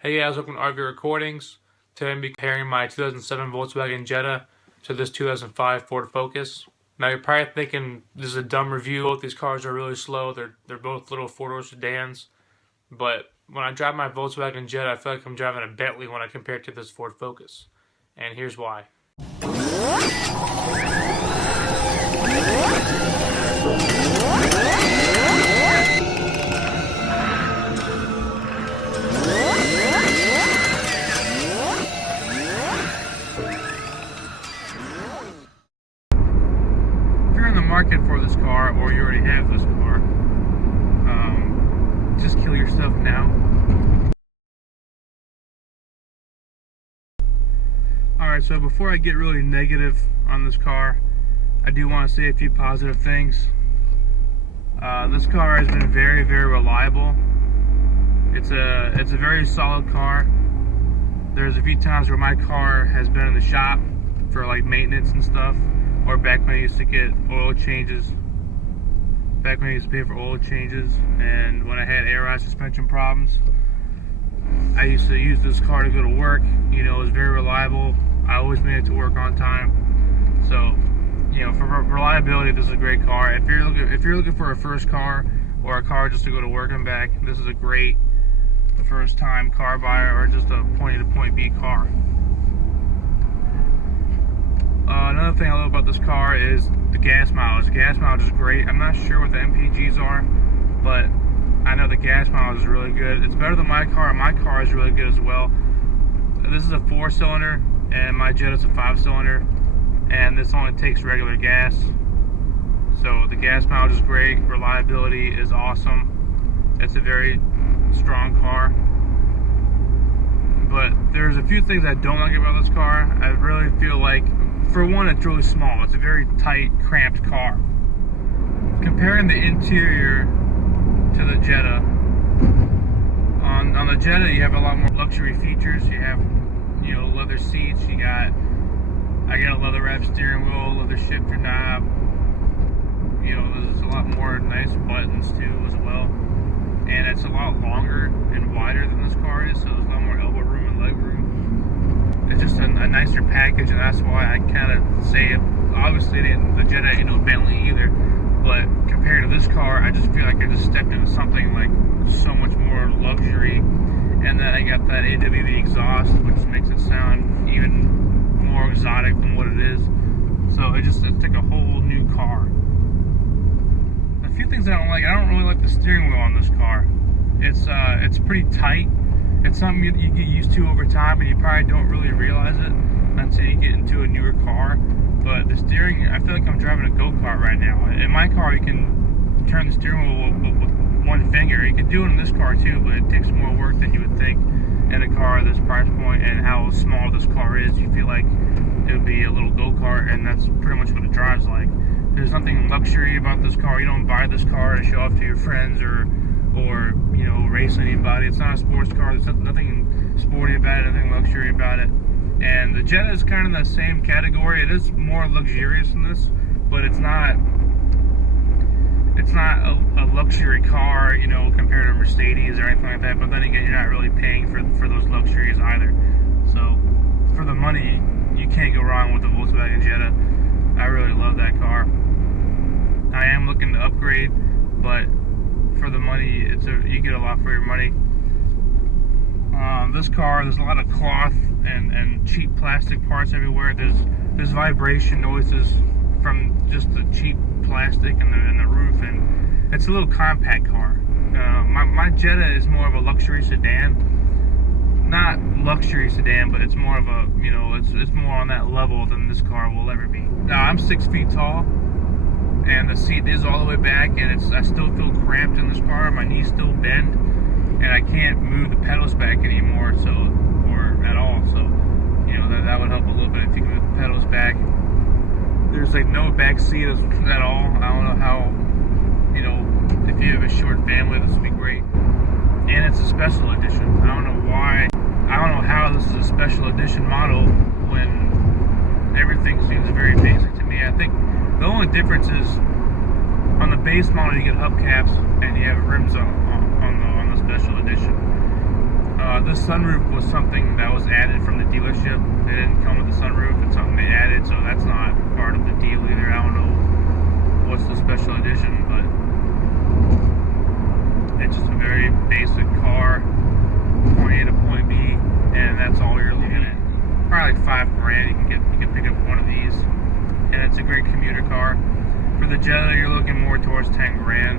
Hey guys, welcome to RV Recordings. Today I'm comparing my 2007 Volkswagen Jetta to this 2005 Ford Focus. Now you're probably thinking this is a dumb review. Both these cars are really slow. They're both little four-door sedans. But when I drive my Volkswagen Jetta, I feel like I'm driving a Bentley when I compare it to this Ford Focus. And here's why. Market for this car, or you already have this car, just kill yourself now. Alright, so before I get really negative on this car, I do want to say a few positive things. This car has been very, very reliable. It's a very solid car. There's a few times where my car has been in the shop for like maintenance and stuff, or back when I used to get oil changes, back when I used to pay for oil changes, and when I had air ride suspension problems. I used to use this car to go to work. You know, it was very reliable. I always made it to work on time. So, you know, for reliability, this is a great car. If you're looking for a first car, or a car just to go to work and back, this is a great first time car buyer, or just a point A to point B car. Another thing I love about this car is the gas mileage. The gas mileage is great. I'm not sure what the MPGs are, but I know the gas mileage is really good. It's better than my car, and my car is really good as well. This is a 4-cylinder, and my Jetta's a 5-cylinder, and this only takes regular gas. So the gas mileage is great. Reliability is awesome. It's a very strong car. But there's a few things I don't like about this car. I really feel like, for one, it's really small. It's a very tight, cramped car. Comparing the interior to the Jetta, on the Jetta you have a lot more luxury features. You have, you know, leather seats. I got a leather wrap steering wheel, leather shifter knob. You know, there's a lot more nice buttons too as well. And it's a lot longer and wider than this car is, so there's a lot more elbow room and leg room. It's just a nicer package, and that's why I kind of say it. Obviously, the Jetta ain't no Bentley either, but compared to this car, I just feel like I just stepped into something like so much more luxury. And then I got that AWB exhaust, which makes it sound even more exotic than what it is. So it's like a whole new car. A few things I don't like. I don't really like the steering wheel on this car. It's pretty tight. It's something you get used to over time, and you probably don't really realize it until you get into a newer car. But the steering, I feel like I'm driving a go-kart right now. In my car, you can turn the steering wheel with one finger. You can do it in this car too, but it takes more work than you would think in a car at this price point and how small this car is. You feel like it would be a little go-kart, and that's pretty much what it drives like. There's nothing luxury about this car. You don't buy this car to show off to your friends or you know, race anybody. It's not a sports car. There's nothing sporty about it, nothing luxury about it. And the Jetta is kind of the same category. It is more luxurious than this, but it's not a luxury car, you know, compared to a Mercedes or anything like that. But then again, you're not really paying for those luxuries either. So for the money, you can't go wrong with the Volkswagen Jetta. I really love that car. I am looking to upgrade, but for the money, you get a lot for your money. This car, there's a lot of cloth and cheap plastic parts everywhere. There's vibration noises from just the cheap plastic and the roof, and it's a little compact car. My Jetta is more of a luxury sedan. Not luxury sedan, but it's more of a, you know, it's more on that level than this car will ever be. Now, I'm 6 feet tall, and the seat is all the way back, and I still feel cramped in this car. My knees still bend, and I can't move the pedals back anymore, or at all. So, you know, that would help a little bit if you can move the pedals back. There's like no back seat at all. I don't know how, you know, if you have a short family, this would be great. And it's a special edition. I don't know why. I don't know how this is a special edition model when everything seems very basic to me. I think the only difference is on the base model you get hubcaps and you have rims on the special edition. This sunroof was something that was added from the dealership. It didn't come with the sunroof. It's something they added, so that's not part of the deal either. I don't know what's the special edition, but it's just a very basic car, point A to point B, and that's all you're looking at. Probably like $5,000. You can pick up one of these, and it's a great commuter car. For the Jetta, you're looking more towards $10,000.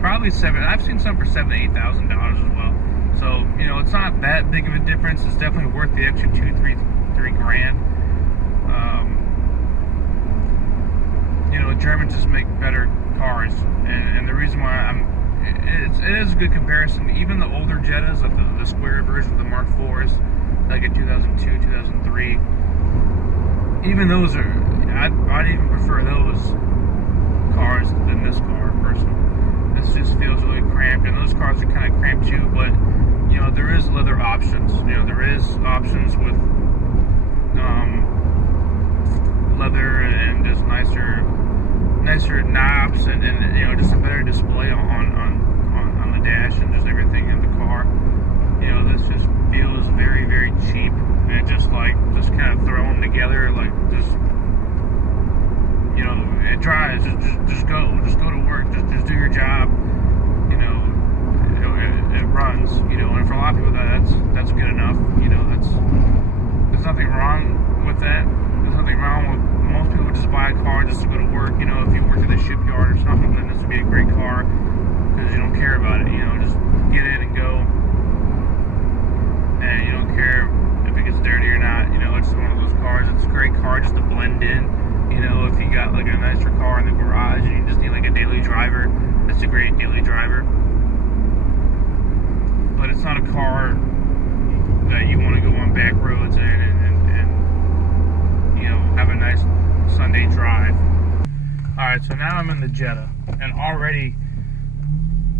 Probably I've seen some for $7,000 to $8,000 as well. So, you know, it's not that big of a difference. It's definitely worth the extra $2,000-3,000. You know, Germans just make better cars, and the reason why it is a good comparison. Even the older Jettas, like the square version of the Mark IVs, like in 2002, 2003, even those I'd even prefer those cars than this car, personally. This just feels really cramped, and those cars are kind of cramped too, but you know, there is leather options. You know, there is options with leather and just nicer knobs and you know, just a better display on the dash and just everything in the car. You know, this just feels very, very cheap, and just kind of thrown together, like just, you know, it drives, just go to work, just do your job, you know, it runs, you know, and for a lot of people that's good enough, you know, there's nothing wrong with that. There's nothing wrong with most people just buy a car just to go to work. You know, if you work at the shipyard or something, then this would be a great car because you don't care about it, you know, just get in and go, and you don't care if it gets dirty or not. You know, it's one of those cars, it's a great car just to blend in. You know, if you got like a nicer car in the garage and you just need like a daily driver, it's a great daily driver. But it's not a car that you want to go on back roads and you know, have a nice Sunday drive. Alright, so now I'm in the Jetta, and already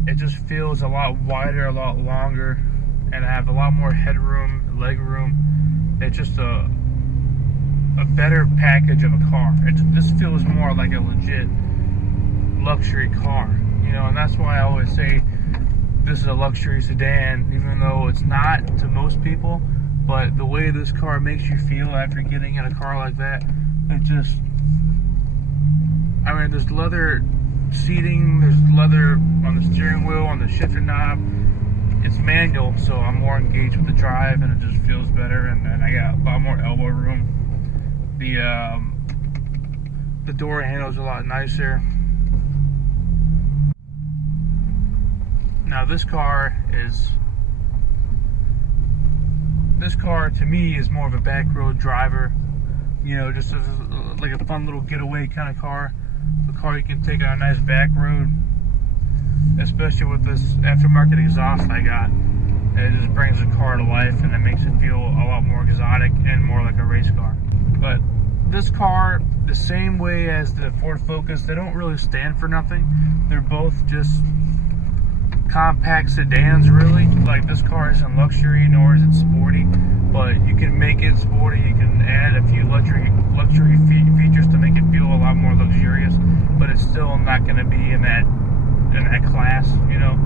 it just feels a lot wider, a lot longer, and I have a lot more headroom, leg room. It's just a better package of a car. This feels more like a legit luxury car, you know, and that's why I always say this is a luxury sedan, even though it's not to most people. But the way this car makes you feel after getting in a car like that, it just, I mean, there's leather seating, there's leather on the steering wheel, on the shifter knob. It's manual, so I'm more engaged with the drive, and it just feels better, and I got a lot more elbow room. The door handle's a lot nicer. Now this car to me is more of a back road driver, you know, just like a fun little getaway kind of car. A car you can take on a nice back road, especially with this aftermarket exhaust I got. It just brings the car to life, and it makes it feel a lot more exotic and more like a race car. But this car, the same way as the Ford Focus, they don't really stand for nothing. They're both just compact sedans, really. Like, this car isn't luxury, nor is it sporty, but you can make it sporty. You can add a few luxury features to make it feel a lot more luxurious, but it's still not going to be in that class, you know.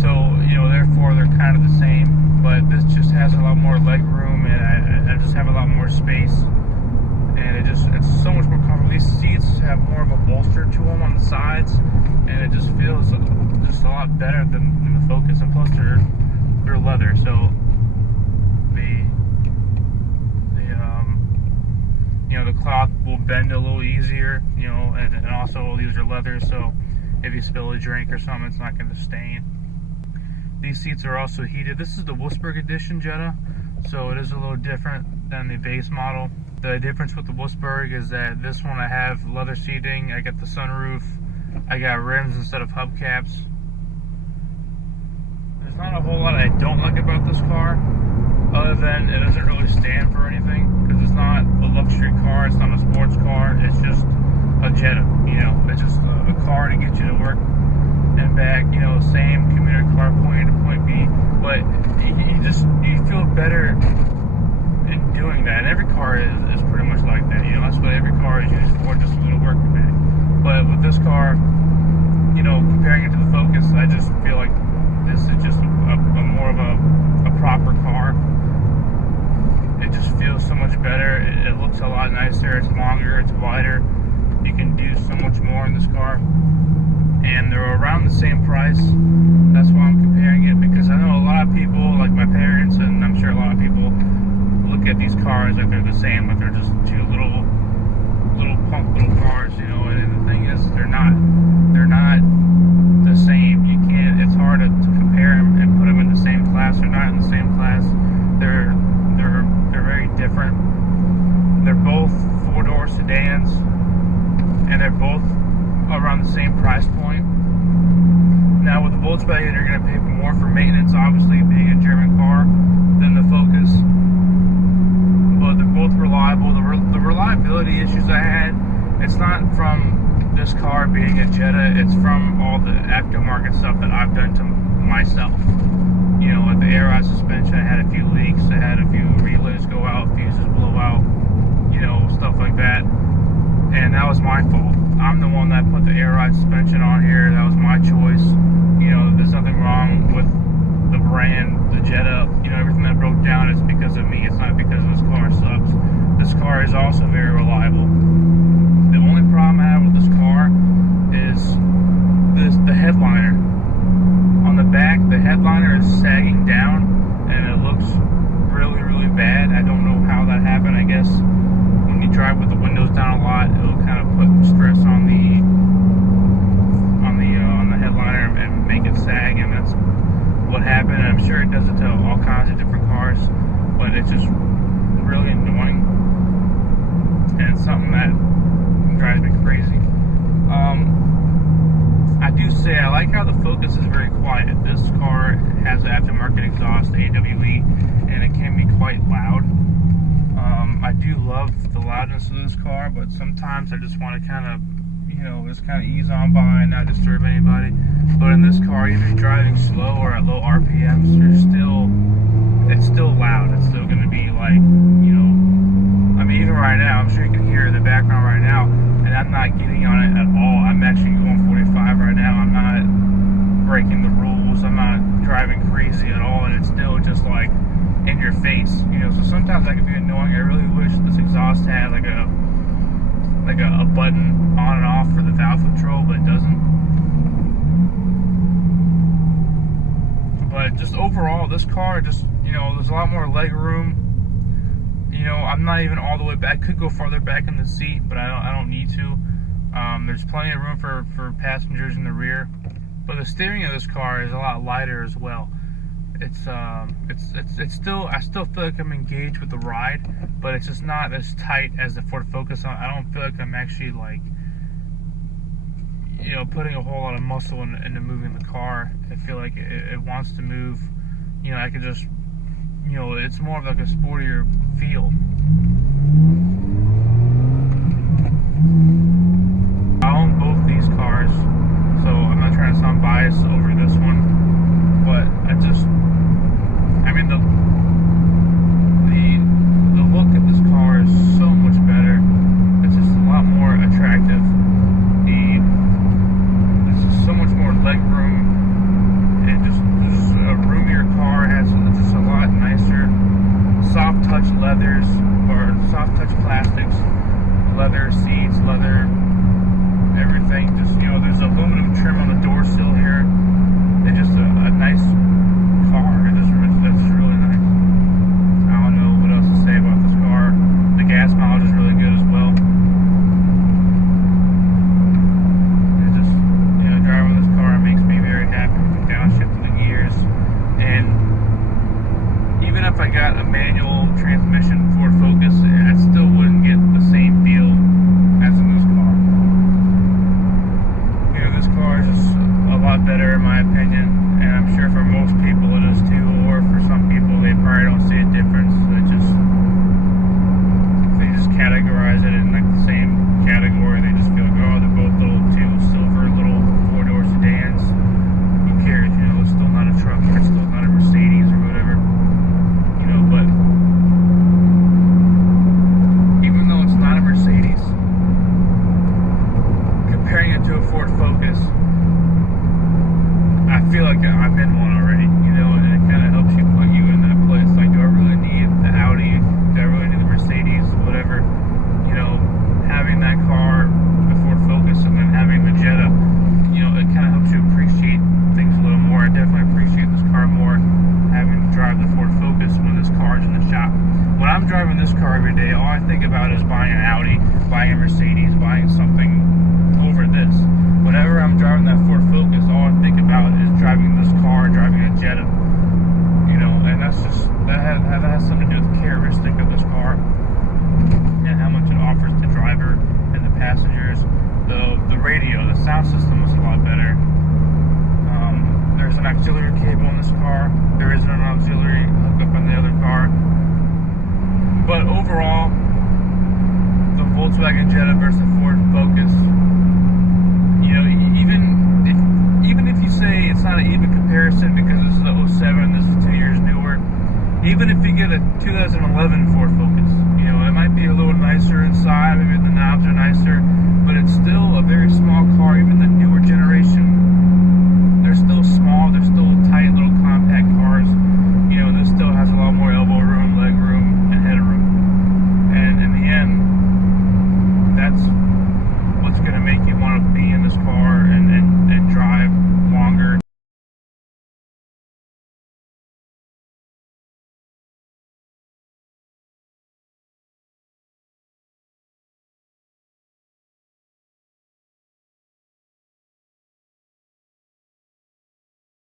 So, you know, therefore they're kind of the same, but this just has a lot more leg room, and I just have a lot more space, and it's so much more comfortable. These seats have more of a bolster to them on the sides, and it just feels just a lot better than the Focus, and plus they're leather, so you know, the cloth will bend a little easier, you know, and also these are leather, so if you spill a drink or something, it's not going to stain. These seats are also heated. This is the Wolfsburg edition Jetta, so it is a little different than the base model. The difference with the Wolfsburg is that this one I have leather seating, I got the sunroof, I got rims instead of hubcaps. There's not a whole lot I don't like about this car, other than it doesn't really stand for anything, because it's not a luxury car, it's not a sports car, it's just a Jetta, you know, it's just a car to get you to work and back, you know, same commuter car, point A to point B, but you feel better in doing that, and every car is pretty much like that, you know, that's what every car is used for, just to go to work and back. But with this car, you know, comparing it to the Focus, I just feel like this is just a more of a proper car. It just feels so much better. It looks a lot nicer. It's longer. It's wider. You can do so much more in this car. And they're around the same price. That's why I'm comparing it, because I know a lot of people, like my parents, and I'm sure a lot of people, look at these cars like they're the same, like they're just two little punk little cars, you know. And the thing is, they're not the same. You can't. It's hard to compare them and put them in the same class. They're not in the same class. They're very different. They're both four-door sedans, and they're both around the same price point. Now with the Volkswagen, you're going to pay more for maintenance, obviously, being a German car, than the Focus. But they're both reliable. The reliability issues I had, it's not from this car being a Jetta, it's from all the aftermarket stuff that I've done to myself. You know, with the air ride suspension, I had a few leaks, I had a few relays go out, fuses blow out, you know, stuff like that. And that was my fault. I'm the one that put the air ride suspension on here. That was my choice. You know, there's nothing wrong with the brand, the Jetta. You know, everything that broke down is because of me. It's not because this car sucks. This car is also very reliable. The only problem I have with this car is the headliner. On the back, the headliner is sagging down, and it looks really, really bad. I don't know how that happened. I guess when you drive with the windows down a lot, it'll kind of put stress on the headliner and make it sag, and that's what happened. And I'm sure it does it to all kinds of different cars, but it's just really annoying, and it's something that drives me crazy. I do say I like how the Focus is very quiet. This car has aftermarket exhaust, AWE, and it can be quite loud. I do love the loudness of this car, but sometimes I just want to kind of, you know, just kind of ease on by and not disturb anybody. But in this car, even driving slow or at low RPMs, it's still loud. It's still going to be like, you know, I mean, even right now, I'm sure you can hear in the background right now, and I'm not getting on it at all. I'm actually going 45 right now. I'm not breaking the rules. I'm not driving crazy at all, and it's still just like in your face, you know. So sometimes that can be annoying. I really wish this exhaust had like a button on and off for the valve control, but it doesn't. But just overall, this car just, you know, there's a lot more leg room. You know, I'm not even all the way back. I could go farther back in the seat, but I don't need to. There's plenty of room for passengers in the rear. But the steering of this car is a lot lighter as well. It's still, I still feel like I'm engaged with the ride, but it's just not as tight as the Ford Focus. I don't feel like I'm actually, like, you know, putting a whole lot of muscle into moving the car. I feel like it wants to move. You know, I could just, you know, it's more of like a sportier feel. I own both these cars, so I'm not trying to sound biased over this one, but I mean, the look of this car is so much better. It's just a lot more attractive. There's just so much more leg room. It's a roomier car. Has just a lot nicer soft touch leathers, or soft touch plastics, leather seats, leather everything. Just, you know, there's aluminum trim on the door sill here. It's just a nice car. It's really nice. I don't know what else to say about this car. The gas mileage is really good as well. It's just, you know, driving this car makes me very happy with the downshift of the gears. And even if I got a manual transmission Ford Focus, I still wouldn't get the same feel as in this car. You know, this car is just a lot better in my opinion, and I'm sure for most people it is too, or for some people they probably don't see a difference. They just categorize it in like the same category. They just feel like, oh, they're both little two silver little four-door sedans. Who cares? You know, it's still not a truck, or it's still not a Mercedes or whatever. You know, but even though it's not a Mercedes, comparing it to a Ford Focus, this car every day, all I think about is buying an Audi, buying a Mercedes, buying something over this. Whenever I'm driving that Ford Focus, all I think about is driving this car, driving a Jetta. You know, and that has something to do with the characteristic of this car and how much it offers the driver and the passengers. The radio, the sound system is a lot better. There's an auxiliary cable in this car. There isn't an auxiliary hookup in the other car. But overall, the Volkswagen Jetta versus the Ford Focus, you know, even if you say it's not an even comparison because this is a 07, this is 2 years newer, even if you get a 2011 Ford Focus, you know, it might be a little nicer inside, maybe the knobs are nicer, but it's still a very small car. Even the newer generation, they're still small, they're still tight little compact cars. You know, this still has a lot more elbow room, leg room, and headroom. And in the end, that's what's going to make you want to be in this car